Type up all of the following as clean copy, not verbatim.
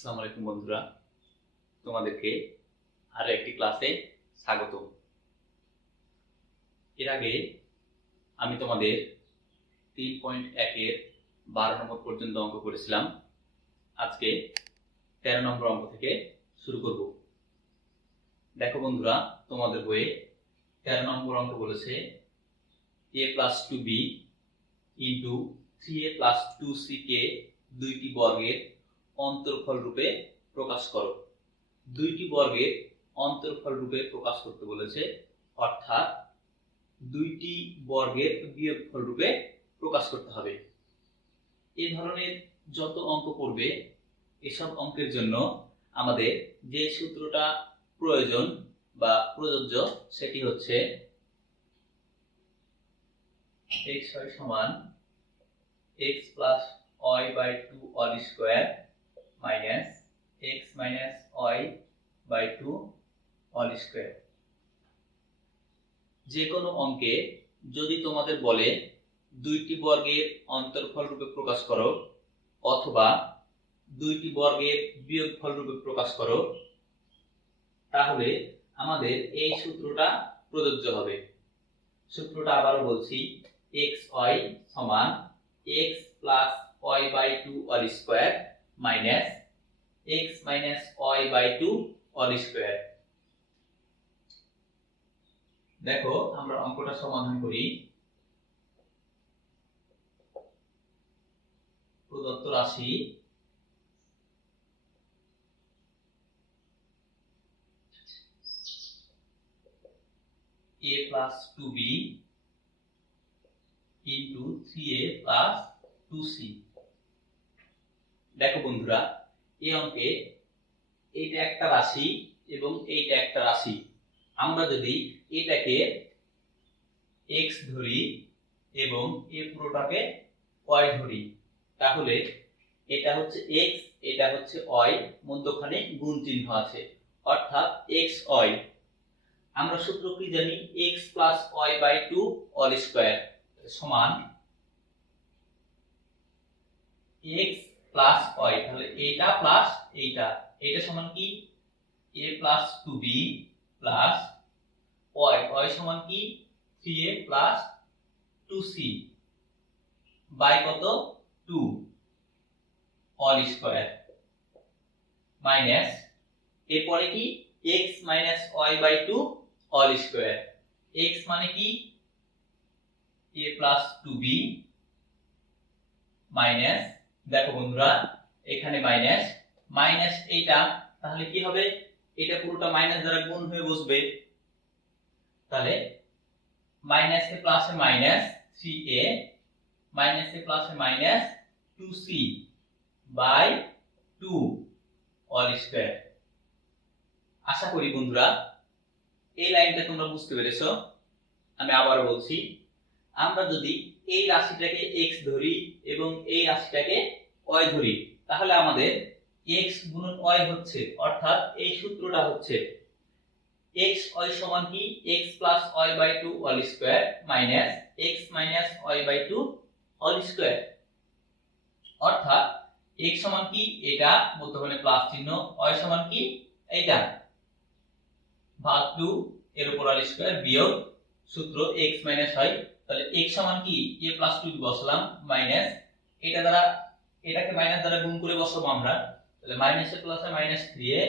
আসসালামু আলাইকুম বন্ধুরা, তোমাদেরকে আরো একটি ক্লাসে স্বাগত। এর আগে আমি তোমাদের 3.1 এর 12 নম্বর পর্যন্ত অঙ্ক করেছিলাম। আজকে 13 নম্বর অঙ্ক থেকে শুরু করব। দেখো বন্ধুরা, তোমাদের বইয়ে 13 নম্বর অঙ্ক বলেছে a + 2b * 3a + 2c কে দুইটি বর্গের অন্তর্ফল রূপে প্রকাশ করো। দুইটি বর্গের অন্তর্ফল রূপে প্রকাশ করতে বলেছে, অর্থাৎ দুইটি বর্গের বিয়োগফল রূপে প্রকাশ করতে হবে। এই ধরনের যত অঙ্ক করবে, এসব অঙ্কের জন্য আমাদের যে সূত্রটা প্রয়োজন বা প্রযোজ্য সেটি হচ্ছে xy = x + y/2 all square minus x minus y/2 all square। যে কোনো অঙ্কে যদি তোমাদের বলে দুইটি বর্গের অন্তর্ফল রূপে প্রকাশ করো অথবা দুইটি বর্গের বিয়োগফল রূপে প্রকাশ করো, তাহলে আমাদের এই সূত্রটা প্রযোজ্য হবে। সূত্রটা আবারও বলছি, xy = x + y/2 all square minus x minus y/2 all square। দেখো আমরা অঙ্কটা সমাধান করি। প্রদত্ত রাশি a + 2b * 3a + 2c। দেখো বন্ধুরা, এই অঙ্কে এইটা একটা রাশি এবং এইটা একটা রাশি। আমরা যদি এটাকে x ধরি এবং এই পুরোটাকে y ধরি, তাহলে এটা হচ্ছে x, এটা হচ্ছে y, মধ্যখানে গুণ চিহ্ন আছে, অর্থাৎ xy। আমরা সূত্র কি জানি? x + y/2 all square সমান x + y। তাহলে এইটা প্লাস এইটা, এইটা সমান কি? a + 2b plus y, y সমান কি? 3a + 2c বাই কত? 2 all square মাইনাস এরপরে কি? x minus y/2 all square। x মানে কি? a + 2b মাইনাস, দেখো বন্ধুরা এখানে মাইনাস মাইনাস এইটা, তাহলে কি হবে? এটা পুরোটা মাইনাস দ্বারা গুণ হয়ে বসবে, তাহলে মাইনাসে প্লাসে মাইনাস 3a মাইনাসে প্লাসে minus 2c by 2 all square. আশা করি বন্ধুরা এই লাইনটা তোমরা বুঝতে পেরেছো। আমি আবারও বলছি, আমরা যদি এই রাশিটাকে x ধরি এবং এই রাশিটাকে y ধরি, তাহলে আমাদের x গুণন y হচ্ছে, অর্থাৎ এই সূত্রটা হচ্ছে xy সমান কি? x + y/2 all square minus x minus y/2 all square। অর্থাৎ x সমান কি? এটা মধ্যখানে প্লাস চিহ্ন, y সমান কি? এইটা ভাগ 2 এর উপর all square বিয়োগ সূত্র x minus y। তাহলে x সমান কি? a + 2 বসালাম মাইনাস এটা দ্বারা এটাকে মাইনাস দ্বারা গুণ করে বসাবো আমরা, তাহলে মাইনাসে প্লাসে মাইনাস 3a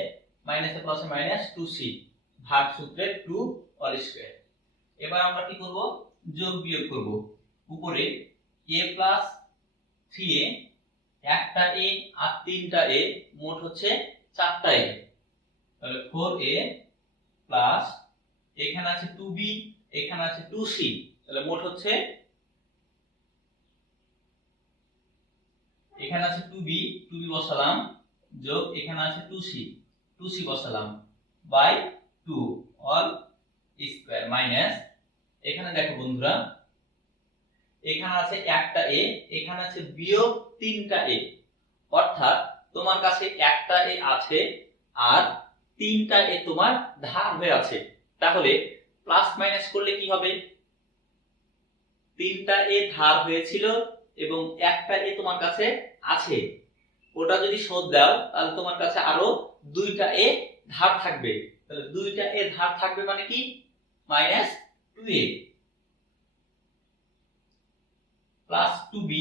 মাইনাসে প্লাসে মাইনাস 2c ভাগ সূত্রে 2 অল স্কয়ার। এবার আমরা কি করব? যোগ বিয়োগ করব। উপরে a + 3a, একটা a আর তিনটা a, মোট হচ্ছে চারটা a। তাহলে 4a প্লাস এখানে আছে 2b, এখানে আছে 2c, তাহলে মোট হচ্ছে, এখানে আছে 2b, 2b বসালাম, যোগ এখানে আছে 2c বসালাম বাই 2 অল স্কয়ার মাইনাস এখানে দেখো বন্ধুরা এখানে আছে একটা a, এখানে আছে বিয়োগ তিনটা a, অর্থাৎ তোমার কাছে একটা a আছে আর তিনটা a তোমার ধার হয়ে আছে। তাহলে প্লাস মাইনাস করলে কি হবে? তিনটা a ধার হয়েছিল এবং একটা a তোমার কাছে আছে, ওটা যদি শোধ দাও তাহলে তোমার কাছে আরো দুইটা এ ধার থাকবে। তাহলে দুইটা এ ধার থাকবে মানে কি minus 2a plus 2b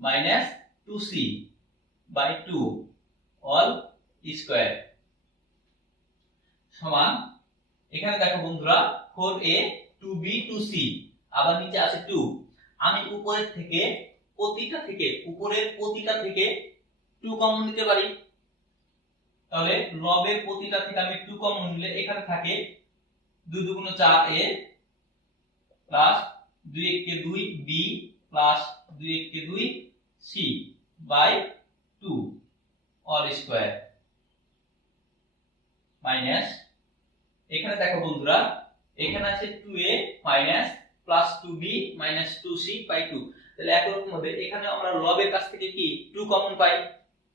minus 2c by 2 all square সমান, এখানে দেখো বন্ধুরা 4a 2b 2c আবার নিচে আছে 2। আমি উপরের প্রতিটা থেকে 2 কমন নিতে পারি। তাহলে লবের প্রতিটা থেকে আমি 2 কমন নিলে এখানে থাকে 2 2 4a plus 2 1 2b plus 2 1 2c by 2 all square minus, এখানে দেখো বন্ধুরা এখানে আছে 2a minus plus 2b minus 2c by 2। তাহলে একরকম ভাবে এখানে আমরা লবের কাছ থেকে কি 2 কমন পাই।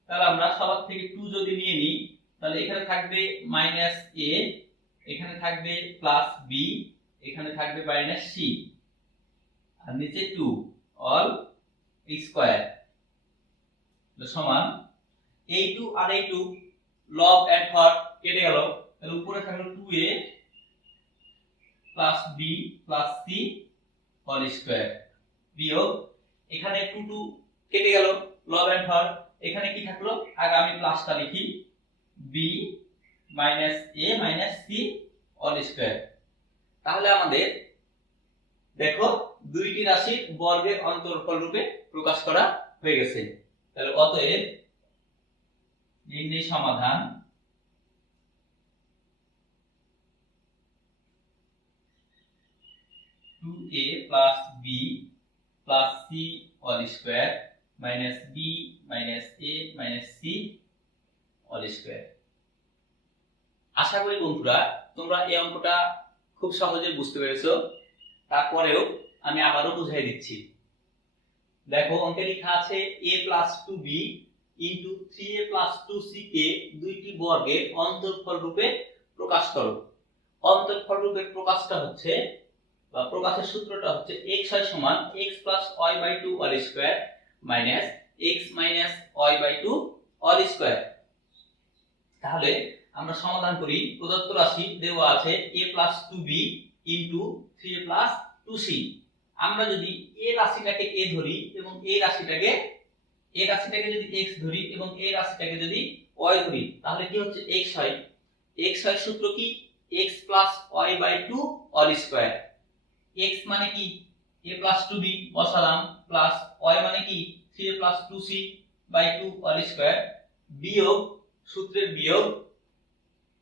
তাহলে আমরা সবার থেকে 2 যদি নিয়ে নিই তাহলে এখানে থাকবে মাইনাস a, এখানে থাকবে প্লাস b, এখানে থাকবে মাইনাস c আর নিচে 2 অল স্কয়ার সমান এই 2 আর এই 2 লব এন্ড হর কেটে গেল। তাহলে উপরে থাকলো 2a plus b plus c whole square বিয়োগ এখানে 2 2 কেটে গেল লব এন্ড হর, এখানে কি থাকলো আগে আমি প্লাসটা লিখি b minus a minus c whole square. তাহলে আমাদের দেখো দুইটি রাশির বর্গের অন্তরফল রূপে প্রকাশ করা হয়ে গেছে। তাহলে অতএব নির্ণয় সমাধান two A plus B plus C whole square minus B minus A minus C whole square. আশা করি বন্ধুরা তোমরা এই অঙ্কটা খুব সহজে বুঝতে পেরেছো। তারপরেও আমি আবারও বুঝিয়ে দিচ্ছি। দেখো অঙ্কে লেখা আছে a plus 2b into 3a plus 2c কে দুইটি বর্গের অন্তরফল রূপে প্রকাশ করো। অন্তরফল রূপে প্রকাশটা হচ্ছে বা প্রকাশের সূত্রটা হচ্ছে x হয় সমান x plus y by 2 all square minus x minus y by 2 all square. তাহলে আমরা সমাধান করি। প্রদত্ত রাশি দেওয়া আছে a plus 2b into 3a plus 2c। আমরা যদি a রাশিটাকে a ধরি এবং a রাশিটাকে যদি x ধরি এবং a রাশিটাকে যদি y ধরি তাহলে কি হচ্ছে x হয় সূত্র কি x plus y by 2 all square. x মানে কি a প্লাস 2b বসালাম প্লাস y মানে কি 3a plus 2c by 2 all square বিয়োগ সূত্রের বিয়োগ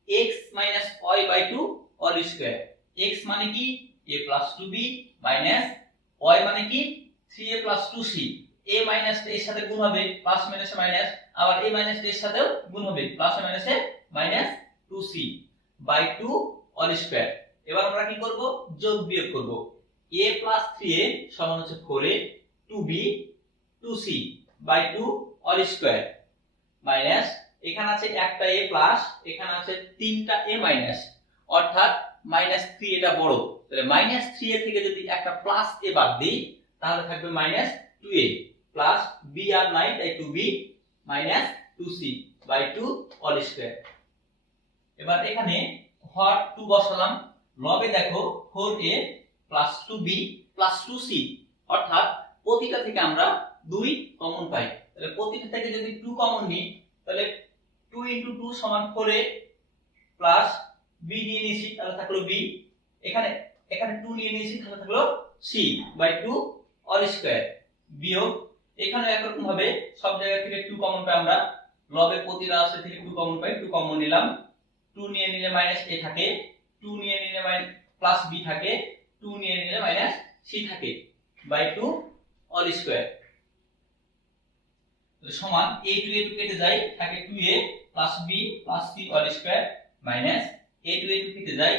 x minus y by 2 all square. x মানে কি a plus 2b minus y মানে কি 3a plus 2c। a minus এর সাথে গুণ হবে প্লাস মাইনাসে মাইনাস, আবার a মাইনাস এর সাথেও গুণ হবে প্লাস মাইনাসে minus 2c by 2 all square. এবার আমরা কি করব যোগ বিয়োগ করব। a প্লাস 3a সমান হচ্ছে 4a 2b 2c by 2 all square minus এখানে আছে একটা a প্লাস এখানে আছে তিনটা a মাইনাস, অর্থাৎ মাইনাস 3 এটা বড়। তাহলে মাইনাস 3a থেকে যদি একটা প্লাস a বাদ দিই তাহলে থাকবে মাইনাস 2a প্লাস b আর নাই তাই 2b minus 2c by 2 all square. এবার এখানে হর 2 বসালাম, লবে দেখো 4a plus 2b plus 2c, অর্থাৎ প্রতিটা থেকে আমরা 2 কমন পাই। তাহলে প্রতিটা থেকে যদি 2 কমন নিই তাহলে 2 ইনটু 2 সমান 4a প্লাস b নিয়ে নিয়েছি তাহলে থাকলো b, এখানে 2 নিয়ে নিয়েছি তাহলে থাকলো c বাই 2 অল স্কয়ার বিয়োগ এখানে একরকম ভাবে সব জায়গা থেকে 2 কমন পাই আমরা। লবের প্রতিটা রাশি থেকে 2 কমন পাই, 2 কমন নিলাম, 2 নিয়ে নিলে মাইনাস a থাকে, 2 নিয়ে নিলে প্লাস b থাকে, 2 নিয়ে নিলে মাইনাস c থাকে বাই 2 অল স্কয়ার সমান a টু কেটে যায় থাকে 2a plus b plus c all square minus a two কেটে যায়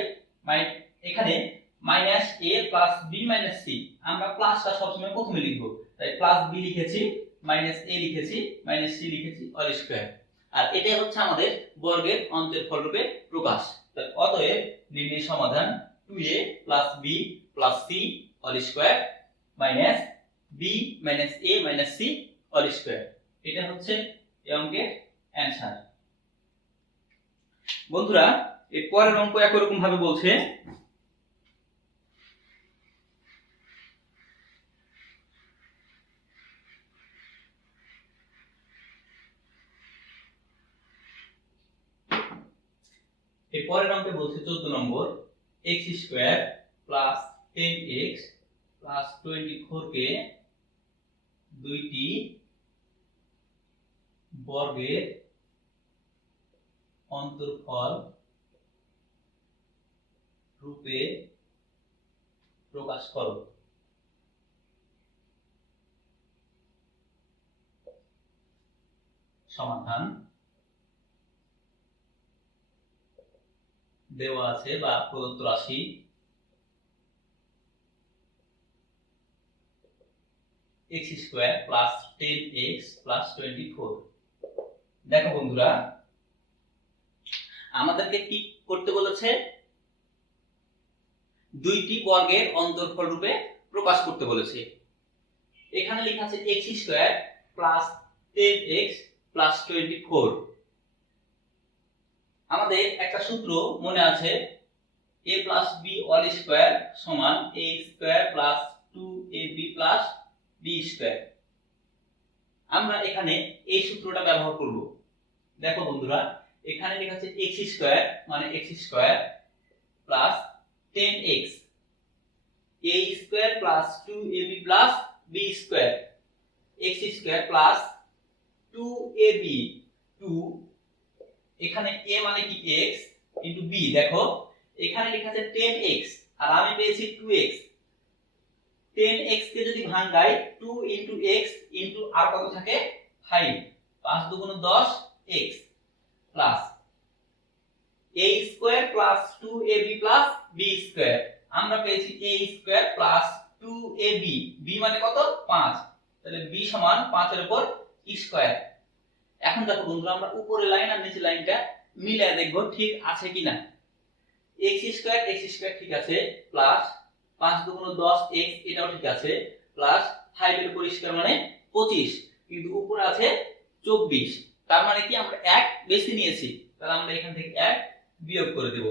এখানে minus a plus b minus c। আমরা প্লাসটা সবসময় প্রথমে লিখব, তাই প্লাস b লিখেছি মাইনাস a লিখেছি মাইনাস c লিখেছি অল স্কয়ার। আর এটাই হচ্ছে আমাদের বর্গের অন্তরফল রূপে প্রকাশ। অতএব নির্ণয় সমাধান 2a plus b plus c all square minus b minus a minus c all square. এটা হচ্ছে এই অঙ্কের অ্যানসার। বন্ধুরা এর পরের অঙ্ক একই রকম ভাবে বলছে এর পরের অঙ্কে বলছে 14 নম্বর x square plus 10x plus 24 কে দুইটি বর্গের অন্তর্ফল রূপে প্রকাশ করো। সমাধান দেওয়া আছে বা প্রদত্ত রাশি x square plus 10x plus 24। দেখো বন্ধুরা আমাদেরকে কি করতে বলেছে, দুইটি বর্গের অন্তর্ফল রূপে প্রকাশ করতে বলেছে। এখানে লেখা আছে x square plus 10x plus 24। আমাদের একটা সূত্র মনে আছে a plus b all square সমান a square plus 2ab plus b square. আমরা এখানে এই সূত্রটা ব্যবহার করব। দেখো বন্ধুরা এখানে লেখা আছে x স্কয়ার মানে x square plus 10x a square plus 2ab plus b square, x square plus 2ab 2, এখানে a মানে কি x ইনটু b। দেখো এখানে লেখা আছে 10x আর আমি পেয়েছি 2x। 10x কে যদি ভাঙাই 2 ইনটু x ইনটু আর কত থাকে 5, 5 দুগুণ 10 x plus a square plus 2ab plus b square. আমরা পেয়েছি a square plus 2ab, b মানে কত 5, তাহলে b সমান 5 এর উপর স্কয়ার। এখন দেখো বন্ধুরা আমরা উপরের লাইন আর নিচের লাইনটা মিলিয়ে দেখব ঠিক আছে কিনা। x স্কয়ার ঠিক আছে প্লাস 5 দুগুণ 10x এটাও ঠিক আছে প্লাস 5 এর উপর স্কয়ার মানে 25, কিন্তু উপরে আছে 24, তার মানে কি আমরা 1 বেশি নিয়েছি, তাহলে আমরা এখান থেকে 1 বিয়োগ করে দেব।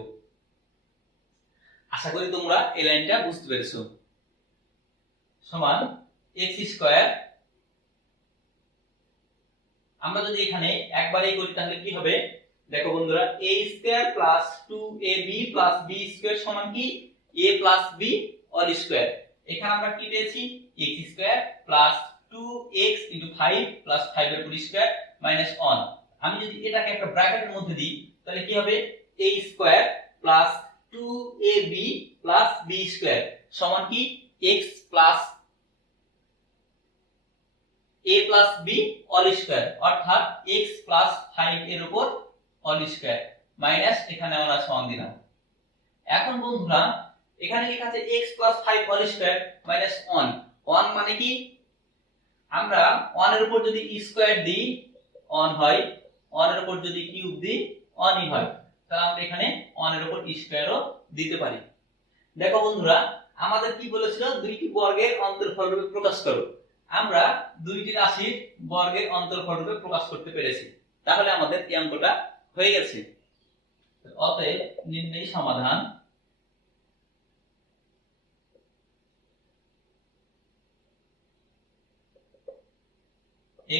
আশা করি তোমরা এই লাইনটা বুঝতে পেরেছো। সমান x স্কয়ার, আমরা যদি এখানে একবারেই করি তাহলে কি হবে দেখো বন্ধুরা a square plus 2ab plus b square সমান কি a plus b all square. এখানে আমরা কি পেয়েছি x square plus 2x into 5 plus 5 এর উপর স্কয়ার মাইনাস 1। আমি যদি এটাকে একটা ব্র্যাকেটের মধ্যে দিই তাহলে কি হবে a square plus 2ab plus b square সমান কি x plus a plus b all square, অর্থাৎ x প্লাস 5 এর উপর অল স্কয়ার মাইনাস এখানে আমরা সমান দিলাম। এখন বন্ধুরা এখানে লেখা আছে x plus 5 all square minus 1, 1 মানে কি আমরা 1 এর উপর যদি স্কয়ার দিই 1 হয়, 1 এর উপর যদি কিউব দিই 1ই হয়, তাহলে আমরা এখানে 1 এর উপর স্কয়ারও দিতে পারি। দেখো বন্ধুরা আমাদের কি বলেছিল দুইটি বর্গের অন্তর্ফল রূপে প্রকাশ করো। আমরা দুইটি রাশির বর্গের অন্তর্ফল রূপে প্রকাশ করতে পেরেছি, তাহলে আমাদের এই অঙ্কটা হয়ে গেছে। অতএব নির্ণয় সমাধান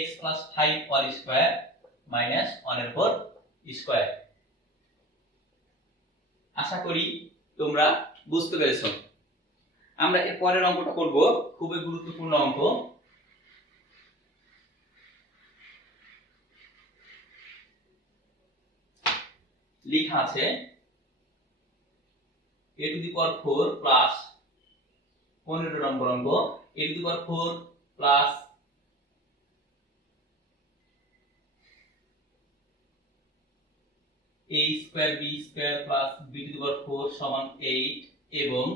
x plus 5 all square minus 1 এর উপর স্কয়ার। আশা করি তোমরা বুঝতে পেরেছো। আমরা এর পরের অঙ্কটা করব, খুবই গুরুত্বপূর্ণ অঙ্ক। লেখা আছে a to the power 4 plus 15 নম্বর অঙ্ক a to the power 4 plus a square b square plus b to the power 4 সমান 8 এবং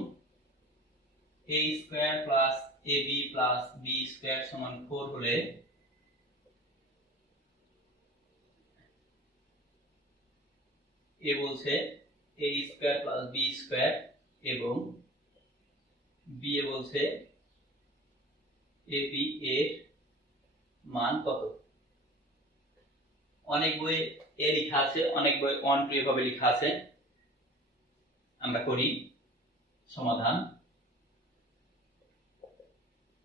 a square plus ab plus b square সমান 4 হলে a বলছে a square plus b square এবং b এ বলছে ab এর মান কত। অনেক বই এ লেখা আছে, অনেক বই 1 2 এভাবে লেখা আছে। আমরা করি সমাধান।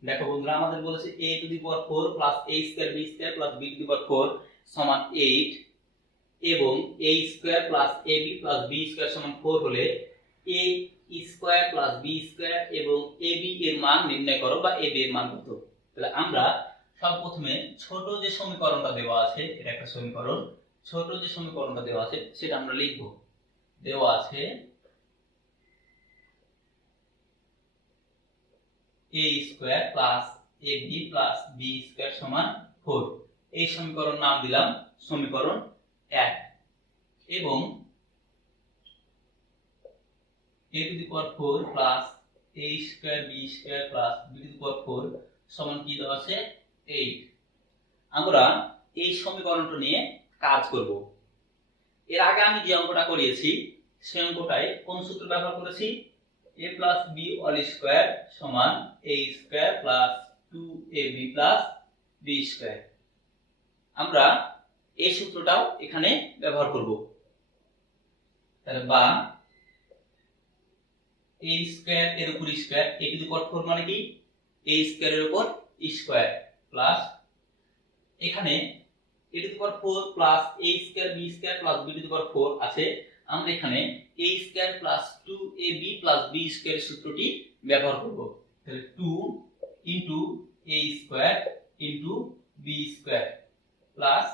দেখো বন্ধুরা, আমাদের বলেছে a to the power 4 plus a square b square plus b to the power 4 সমান 8 এবং a square plus ab plus b square সমান 4 হলে a square plus b square এবং ab এর মান নির্ণয় করো বা ab এর মান কত। তাহলে আমরা সর্বপ্রথমে ছোট যে সমীকরণটা দেওয়া আছে, এটা একটা সমীকরণ, ছোট যে সমীকরণটা দেওয়া আছে সেটা আমরা লিখব। দেওয়া আছে a square plus ab plus b square সমান 4। এই সমীকরণ নাম দিলাম সমীকরণ 1 এবং a to the power 4 plus a square b square plus b to the power 4 সমান কি দেওয়া আছে 8। আমরা এই সমীকরণটা নিয়ে কাজ করব। এর আগে আমি যে অঙ্কটা করিয়েছি সেই অঙ্কটায় কোন সূত্র ব্যবহার করেছি, a plus b all square সমান a square plus 2ab plus b square. আমরা এই সূত্রটাও এখানে ব্যবহার করব। তাহলে বা a স্কয়ার এর উপর square, a to the power 4 মানে কি a স্কয়ার এর উপর স্কয়ার প্লাস এখানে a to the power 4 plus a square b square plus b to the power 4 আছে। আমরা এখানে a square plus 2ab plus b square সূত্রটি ব্যবহার করব। তাহলে 2 into a square into b square plus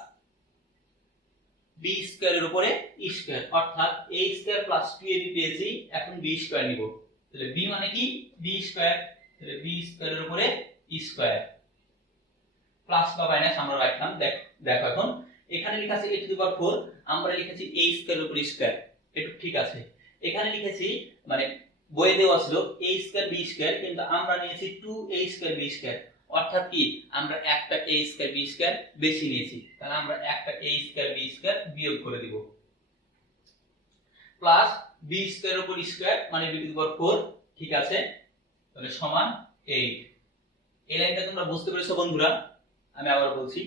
b square এর উপরে স্কয়ার, অর্থাৎ a স্কয়ার প্লাস 2ab পেয়েছি, এখন b স্কয়ার নিব। তাহলে b মানে কি b স্কয়ার, তাহলে b স্কয়ার এর উপরে স্কয়ার প্লাস বা মাইনাস আমরা রাখলাম। দেখো এখন এখানে লেখা আছে a টু দি পাওয়ার 4, আমরা লিখেছি a স্কয়ার এর উপর স্কয়ার, এটা ঠিক আছে। এখানে লিখেছি মানে বইয়ে দেওয়া ছিল a স্কয়ার b স্কয়ার, কিন্তু আমরা নিয়েছি 2a স্কয়ার b স্কয়ার, অর্থাৎ কি আমরা একটা a স্কয়ার b স্কয়ার বেশি নিয়েছি, তাহলে আমরা একটা a স্কয়ার b স্কয়ার বিয়োগ করে দিব প্লাস b স্কয়ার এর উপর স্কয়ার মানে b টু দি পাওয়ার 4, ঠিক আছে। তাহলে সমান 8। এই লাইনটা তোমরা বুঝতে পেরেছো বন্ধুরা? আমি আবার বলছি,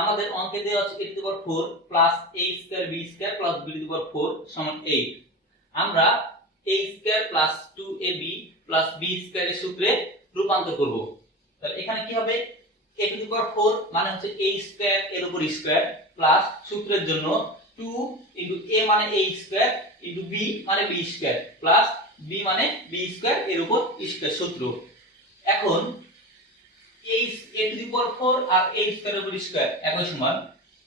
আমাদের অঙ্কে দেওয়া আছে a to the power 4 plus a square b square plus b to the power 4 সমান 8। আমরা a square plus 2ab plus b square এর সূত্রে রূপান্তর করব। তাহলে এখানে কি হবে, a টু দি পাওয়ার 4 মানে হচ্ছে a স্কয়ার এর উপর স্কয়ার প্লাস সূত্রের জন্য 2 ইনটু a মানে a স্কয়ার ইনটু b মানে b স্কয়ার প্লাস b মানে b স্কয়ার এর উপর স্কয়ার সূত্র। এখন a টু দি পাওয়ার 4 আর a স্কয়ার এর উপর স্কয়ার একই সমান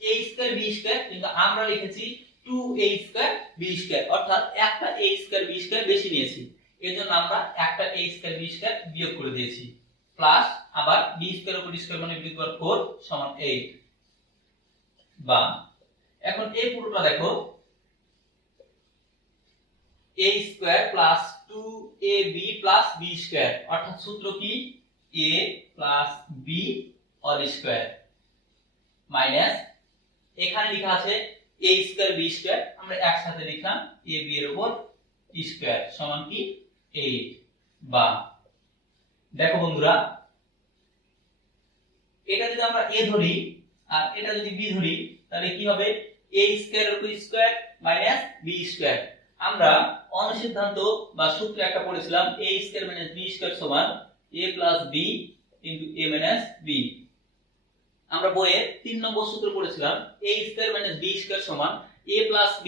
a স্কয়ার b স্কয়ার, কিন্তু আমরা লিখেছি 2a স্কয়ার b স্কয়ার, অর্থাৎ একটা a স্কয়ার b স্কয়ার বেশি নিয়েছি, এজন্য আমরা একটা a স্কয়ার b স্কয়ার বিয়োগ করে দিয়েছি প্লাস আবার b স্কয়ার এর উপর স্কয়ার মানে b টু দি পাওয়ার 4 সমান 8। বা এখন এই পুরোটা দেখো a square plus 2ab plus b square, অর্থাৎ সূত্র কি a plus b all square minus এখানে লেখা আছে a স্কয়ার b স্কয়ার, আমরা একসাথে লিখলাম ab এর উপর স্কয়ার সমান কি 8। বা দেখো বন্ধুরা, এটা যদি আমরা a ধরি আর এটা যদি b ধরি তাহলে কি হবে a স্কয়ার এর উপর স্কয়ার মাইনাস b স্কয়ার। আমরা অনুসিদ্ধান্ত বা সূত্র একটা পড়েছিলাম a square minus b square সমান a plus b into a minus b। আমরা বইয়ে 3 নম্বর সূত্র পড়েছিলাম a square minus b square সমান a plus b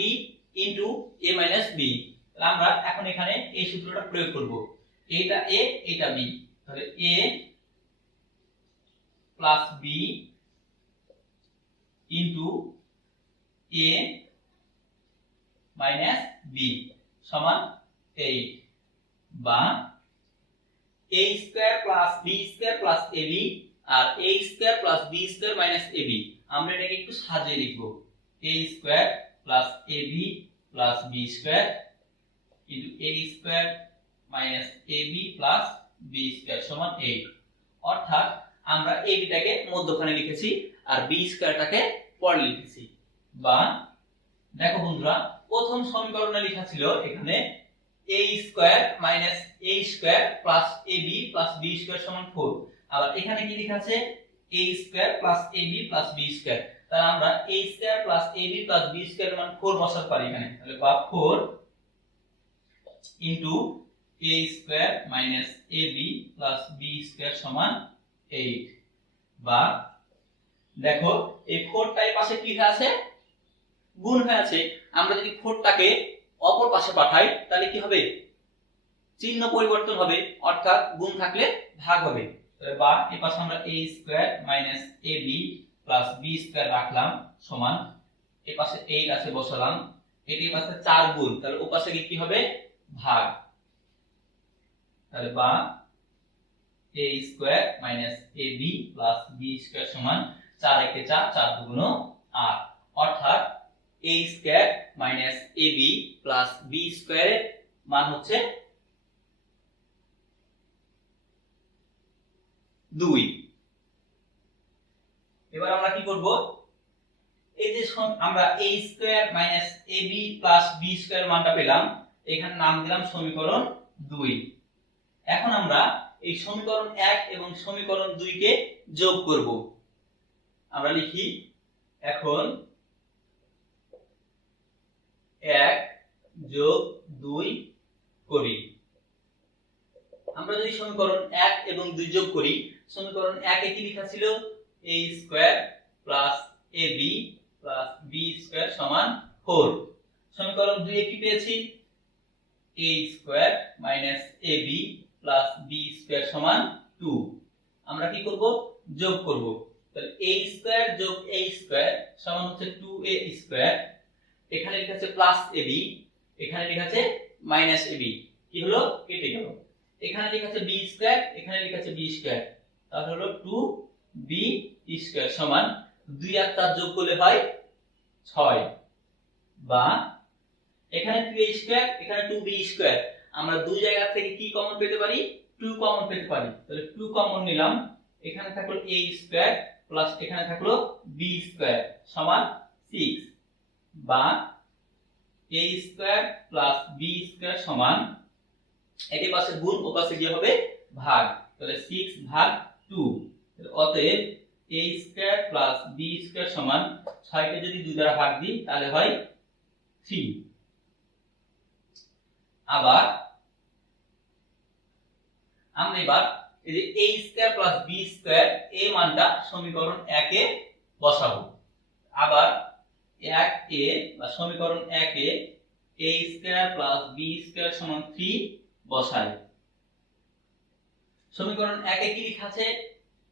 into a minus b। তাহলে আমরা এখন এখানে এই সূত্রটা প্রয়োগ করব, এটা a এটা b, তাহলে a plus b into a minus b সমান 8। বা a square plus b square plus ab আর a square plus b square minus ab, আমরা এটাকে একটু সাজিয়ে লিখব a square plus ab plus b square into a square minus ab plus b square সমান 8। অর্থাৎ আমরা ab টাকে মধ্যখানে লিখেছি আর b স্কয়ারটাকে পরে লিখেছি। বা দেখো বন্ধুরা, প্রথম সমীকরণে লেখা ছিল এখানে a square minus a square plus ab plus b square সমান 4, আবার এখানে কি লেখা আছে a square plus ab plus b square. তাহলে আমরা a square plus ab plus b square মান 4 বসাতে পারি এখানে। তাহলে বা 4 into a square minus ab plus b square সমান 8। বা দেখো এই 4 টাই পাশে কি হয়ে আছে, গুণ হয়ে আছে। আমরা যদি 4 টাকে অপর পাশে পাঠাই তাহলে কি হবে, চিহ্ন পরিবর্তন হবে, অর্থাৎ গুণ থাকলে ভাগ হবে। তাহলে বা এই পাশে আমরা a square minus ab plus b square রাখলাম সমান এই পাশে 8 আছে বসালাম, এটির পাশে 4 গুণ, তাহলে ওই পাশে কি হবে, ভাগ। তাহলে বা a square minus ab plus b square সমান 4 একে 4, 4 দুগুণ 8, অর্থাৎ a square minus ab plus b স্কয়ারের মান হচ্ছে 2। এবার আমরা কি করব, এই যে আমরা a square minus ab plus b square মানটা পেলাম, এখানে নাম দিলাম সমীকরণ 2। এখন আমরা এই সমীকরণ 1 এবং সমীকরণ 2 কে যোগ করব। আমরা লিখি এখন 1 যোগ 2 করি। আমরা যদি সমীকরণ 1 এবং 2 যোগ করি, সমীকরণ 1 এ কি লেখা ছিল, a square plus ab plus b square সমান 4। সমীকরণ 2 এ কি পেয়েছি, a square minus ab plus b square সমান 2। আমরা কি করব, যোগ করব। তাহলে a স্কয়ার যোগ a স্কয়ার সমান হচ্ছে 2a স্কয়ার, এখানে লেখা আছে প্লাস ab, এখানে লেখা আছে মাইনাস ab, কি হলো, কেটে গেল। এখানে লেখা আছে b স্কয়ার, এখানে লেখা আছে b স্কয়ার, তাহলে হলো 2b স্কয়ার সমান 2 আর 4 যোগ করলে হয় 6। বা এখানে 2a স্কয়ার, এখানে 2b স্কয়ার, আমরা দুই জায়গা থেকে কি কমন পেতে পারি, 2 কমন পেতে পারি। তাহলে 2 কমন নিলাম, এখানে থাকলো a স্কয়ার প্লাস এখানে থাকলো b স্কয়ার সমান 6। বা a square plus b square সমান, এটি পাশে গুণ ও পাশে কি হবে, ভাগ। তাহলে 6 ভাগ 2, অতএব a square plus b square সমান 6 কে যদি 2 দ্বারা ভাগ দিই তাহলে হয় 3। আবার আমরা এবার এই যে a square plus b square এই মানটা সমীকরণ 1 এ বসাবো। আবার 1 এ বা সমীকরণ 1 এ a square plus b square সমান 3 বসাই। সমীকরণ 1 এ কি লেখা আছে,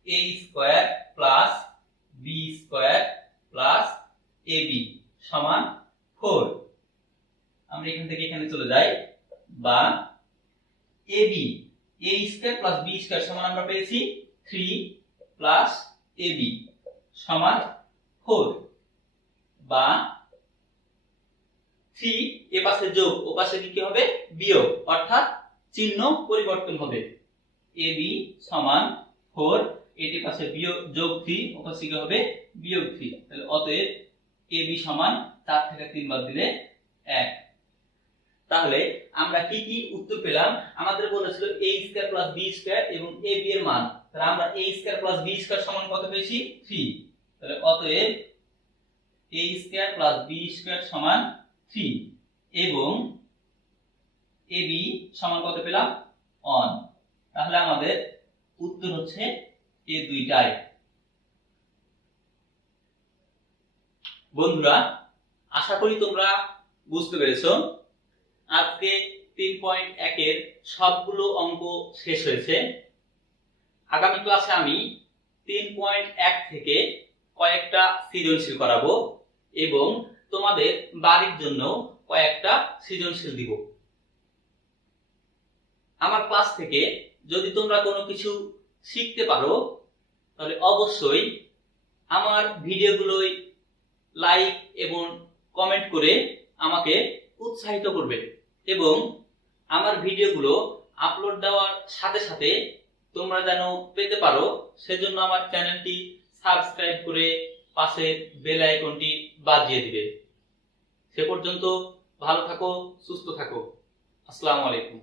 a square plus b square plus ab সমান 4। আমরা এখান থেকে এখানে চলে যাই। বা ab a square plus b square সমান আমরা পেয়েছি 3 প্লাস ab সমান 4। বা 3 এ পাশে যোগ, ও পাশে কি হবে, বিয়োগ, অর্থাৎ চিহ্ন পরিবর্তন হবে। ab সমান 4, এটি পাশে বিয়োগ যোগ 3, ও পাশে কি হবে, বিয়োগ 3। তাহলে অতএব ab সমান 4 থেকে 3 বাদ দিলে 1। তাহলে আমরা কি কি উত্তর পেলাম, আমাদের বলেছিল a square plus b square এবং ab এর মান। তাহলে আমরা a square plus b square সমান কত পেয়েছি, 3। তাহলে অতএব a square plus b square সমান 3 এবং ab সমান কত পেলাম, 1। তাহলে আমাদের উত্তর হচ্ছে এই দুইটাই। বন্ধুরা, আশা করি তোমরা বুঝতে পেরেছো। আজকে 3.1 এর সবগুলো অঙ্ক শেষ হয়েছে। আগামী ক্লাসে আমি 3.1 থেকে কয়েকটা সৃজনশীল করাবো এবং তোমাদের বাড়ির জন্য কয়েকটা সৃজনশীল দিব। আমার ক্লাস থেকে যদি তোমরা কোনো কিছু শিখতে পারো তাহলে অবশ্যই আমার ভিডিওগুলোই লাইক এবং কমেন্ট করে আমাকে উৎসাহিত করবে এবং আমার ভিডিওগুলো আপলোড দেওয়ার সাথে সাথে তোমরা যেন পেতে পারো সেজন্য আমার চ্যানেলটি সাবস্ক্রাইব করে পাশে বেল আইকনটি বাজিয়ে দিবে। সে পর্যন্ত ভালো থাকো, সুস্থ থাকো। আসসালামু আলাইকুম।